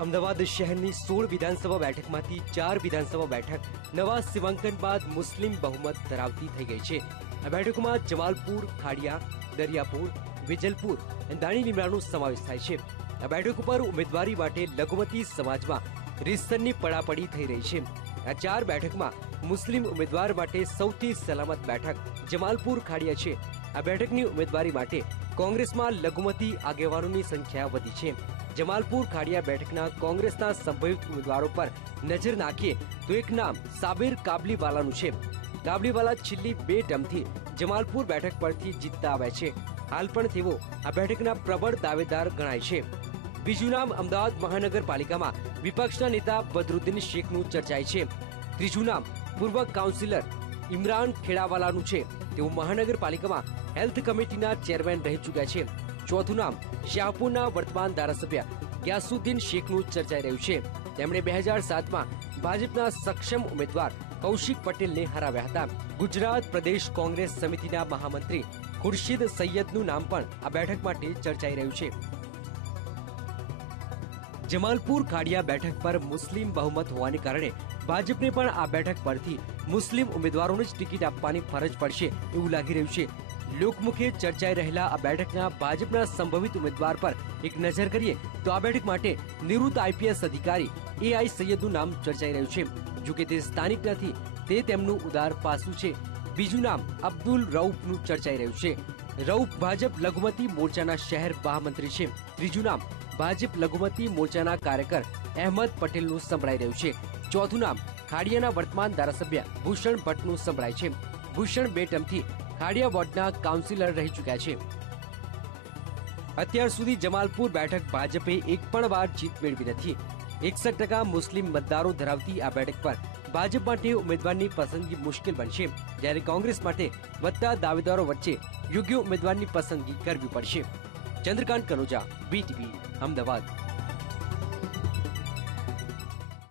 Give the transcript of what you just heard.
અમદાવાદ શહેરની સોળ વિધાનસભા બેઠકમાંથી ચાર વિધાનસભા બેઠક નવા સીમાંકન બાદ મુસ્લિમ બહુમત ધરાવતી થઈ ગઈ છે. આ બેઠકોમાં જમાલપુર, ખાડિયા, દરિયાપુર, વિજલપુર અને દાણી લીમડાનો સમાવેશ થાય છે. આ બેઠક ઉપર ઉમેદવારી માટે લઘુમતી સમાજમાં રિસનની પડાપડી થઈ રહી છે. આ ચાર બેઠકમાં મુસ્લિમ ઉમેદવાર માટે સૌથી સલામત બેઠક જમાલપુર, ખાડિયા છે. આ બેઠકની ઉમેદવારી માટે કોંગ્રેસમાં લઘુમતી આગેવાનોની સંખ્યા વધી છે. જમાલપુર ખાડિયા બેઠકના કોંગ્રેસના સંભવિત ઉમેદવારો પર નજર નાખીએ તો એક નામ સાબિર કાબલીવાલાનું છે. કાબલીવાલા છેલ્લી બે ટર્મથી જમાલપુર બેઠક પરથી જીતતા આવ્યા છે. હાલ પણ તેઓ આ બેઠકના પ્રબળ દાવેદાર ગણાય છે. બીજું નામ અમદાવાદ મહાનગરપાલિકામાં વિપક્ષના નેતા બદરુદ્દીન શેખનું ચર્ચાય છે. ત્રીજું નામ પૂર્વ કાઉન્સિલર ઇમરાન ખેડાવાલાનું છે. તેઓ મહાનગરપાલિકામાં હેલ્થ કમિટીના ચેરમેન રહી ચૂક્યા છે. ચોથું નામ શાહપુરના વર્તમાન ધારાસભ્ય ગ્યાસુદ્દીન શેખનું ચર્ચાઈ રહ્યું છે. તેમણે બે હજાર સાતમાં ભાજપના સક્ષમ ઉમેદવાર કૌશિક પટેલને હરાવ્યા હતા. ગુજરાત પ્રદેશ કોંગ્રેસ સમિતિના મહામંત્રી ખુરશીદ સૈયદનું નામ પણ આ બેઠક માટે ચર્ચાઈ રહ્યું છે. જમાલપુર ખાડિયા બેઠક પર મુસ્લિમ બહુમત હોવાને કારણે ભાજપને પણ આ બેઠક પરથી મુસ્લિમ ઉમેદવારોને જ ટિકિટ આપવાની ફરજ પડશે એવું લાગી રહ્યું છે. લોકમુખે ચર્ચાઈ રહેલા આ બેઠકના ભાજપના સંભવિત ઉમેદવાર પર એક નજર કરીએ તો આ બેઠક માટે નિવૃત્ત આઈપીએસ અધિકારી એ આઈ સૈયદનું નામ ચર્ચાઈ રહ્યું છે. જોકે તે સ્થાનિક નથી, તે તેમનું ઉદાર પાસું છે. બીજું નામ અબ્દુલ રઉફનું ચર્ચાઈ રહ્યું છે. રઉફ ભાજપ લઘુમતી મોરચાના શહેર મહામંત્રી છે. ત્રીજું નામ ભાજપ લઘુમતી મોરચાના કાર્યકર અહેમદ પટેલનું સંભળાઈ રહ્યું છે. ચોથું નામ ખાડિયાના વર્તમાન ધારાસભ્ય ભૂષણ ભટ્ટનું સંભળાય છે. ભૂષણ બે ટર્મથી ખાડિયા વોર્ડના કાઉન્સિલર રહી ચૂક્યા છે. અત્યાર સુધી જમાલપુર બેઠક ભાજપે એક પણ વાર જીત મેળવી નથી. એકસઠ ટકા મુસ્લિમ મતદારો ધરાવતી આ બેઠક પર ભાજપ માટે ઉમેદવારની પસંદગી મુશ્કેલ બનશે. જ્યારે કોંગ્રેસ માટે વધતા દાવેદારો વચ્ચે યોગ્ય ઉમેદવારની પસંદગી કરવી પડશે. ચંદ્રકાંત કનોજા બીટીવી અમદાવાદ.